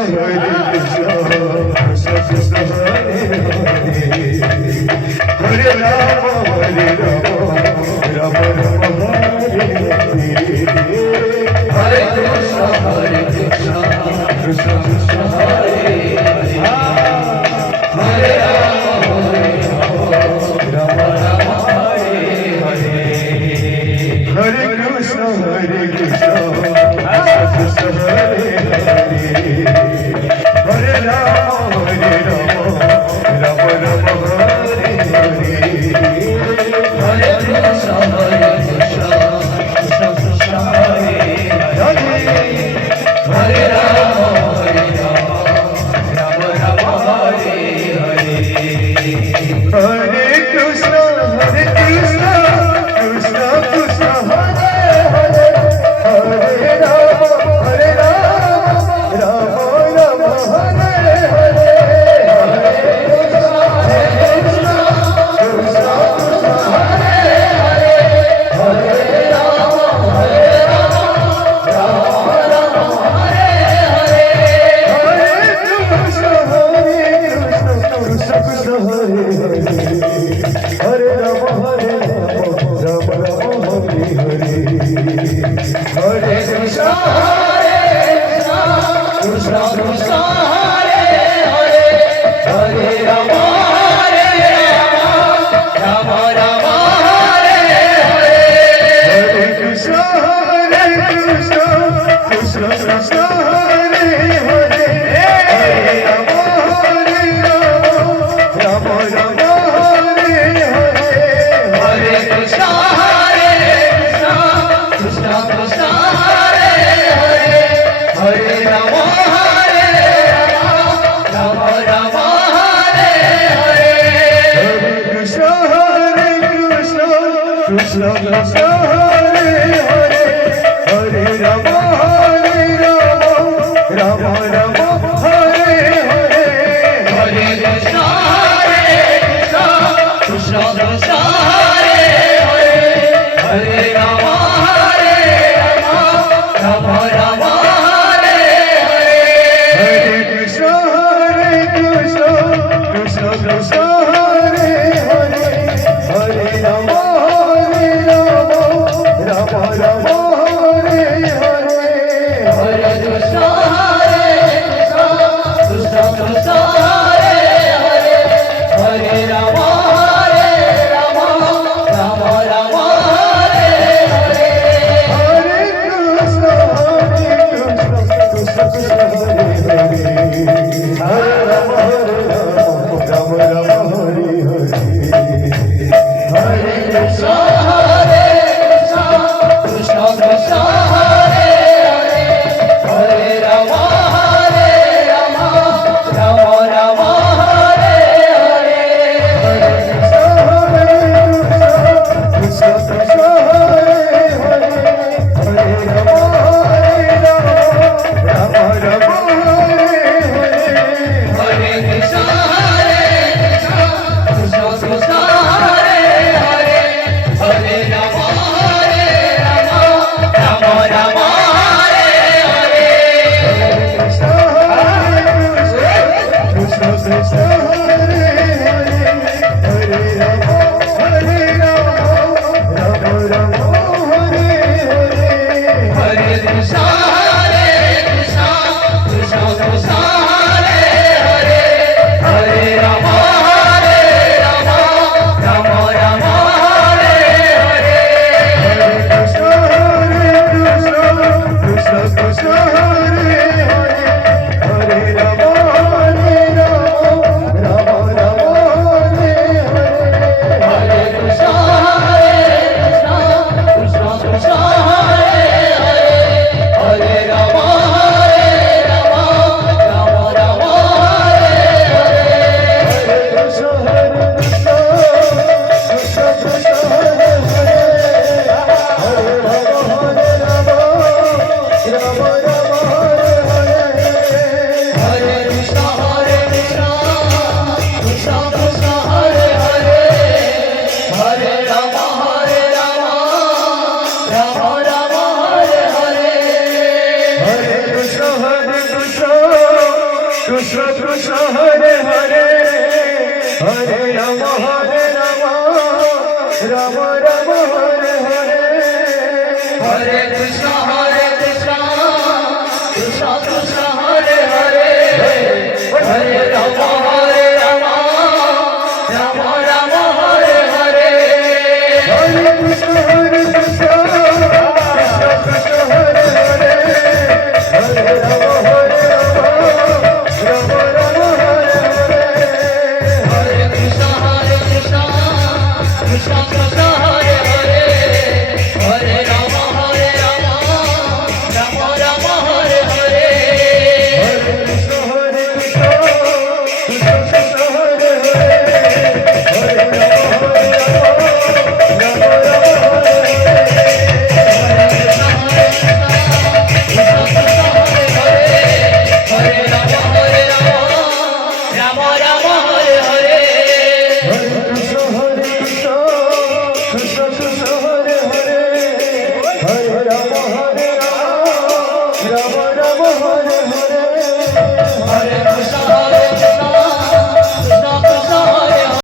Hare Krishna, Krishna Krishna Hare Hare, Hare Rama, Rama Rama Hare Hare, Hare Krishna, Krishna Krishna Hare Hare, Hare Rama, Rama Hare Hare, Hare Krishna, Krishna Krishna Hare Hare, Hare Rama, Rama Rama Hare Hare, Hare Krishna, Krishna Krishna Hare Hare, Hare Rama, Rama Rama Hare Hare, Hare Krishna, Krishna Krishna Hare Hare, Hare Rama, Rama Rama Hare Hare, Hare Krishna, Krishna Krishna Hare Hare, Hare Rama, Rama Rama Hare Hare, Hare Krishna, Krishna Krishna Hare Hare, Hare Rama, Rama Rama Hare Hare, Hare Krishna, Krishna Krishna Hare Hare, Hare Rama, Rama Rama Hare Hare, Hare Krishna, Krishna Krishna Hare Hare, Hare Rama, Rama Rama Hare Hare, Hare Krishna, Krishna Krishna Hare Hare, Hare Rama, Rama Rama Hare Hare, Hare Krishna, Krishna Krishna Hare Hare, Hare Rama, Rama Rama Hare Hare, Hare Krishna, Krishna Krishna Hare Hare, Hare Rama, Rama Rama Hare Hare, Hare Krishna, Krishna Krishna Hare Hare, Hare Rama, Rama Rama Hare Hare, Hare Krishna, Krishna Krishna Hare Hare, Hare Rama, Rama Rama Hare Hare, Hare Krishna, Krishna Krishna Hare Hare, Hare Rama, Rama Rama Hare Hare, Hare Krishna, Krishna Krishna Hare Hare, Hare Rama, Rama Rama Hare Hare, Hare Krishna, Krishna Krishna Hare Hare, Hare Rama, Rama Rama Hare Hare, Hare Krishna, Krishna Krishna Hare Hare, Hare Rama, Rama Rama Hare Hare, Hare Krishna, Krishna Krishna Hare Hare, Hare Rama, Rama Rama Hare Hare, Hare Krishna, Krishna Krishna Hare Hare, Hare Rama, Rama Rama Hare Hare, Hare Krishna, Krishna Krishna Hare Hare, Hare Rama, Rama Rama Hare Hare, Hare Krishna, Krishna Krishna Hare Hare, Hare Rama, Rama Rama Hare Hare, Hare Krishna, Krishna Krishna Hare Hare, Hare Rama, Rama Rama Hare Hare, Hare Krishna, Krishna Krishna Hare Hare, Hare Rama, Rama Rama Hare Hare, Hare Krishna, Krishna Krishna Krishna Hare Hare Hare Ram Ram Ram Hare Hare Hare Krishna Krishna Krishna Hare Hare Hare Ram Ram Ram Hare Hare Hare Krishna Krishna Krishna Hare Hare Hare Ram Ram Ram Hare Hare Hare Krishna Krishna Krishna Hare Hare Hare Ram Ram Ram Hare Hare Hare Krishna Krishna Krishna Hare Hare Hare Ram Ram Hare Ram Ram Hare Hare Hare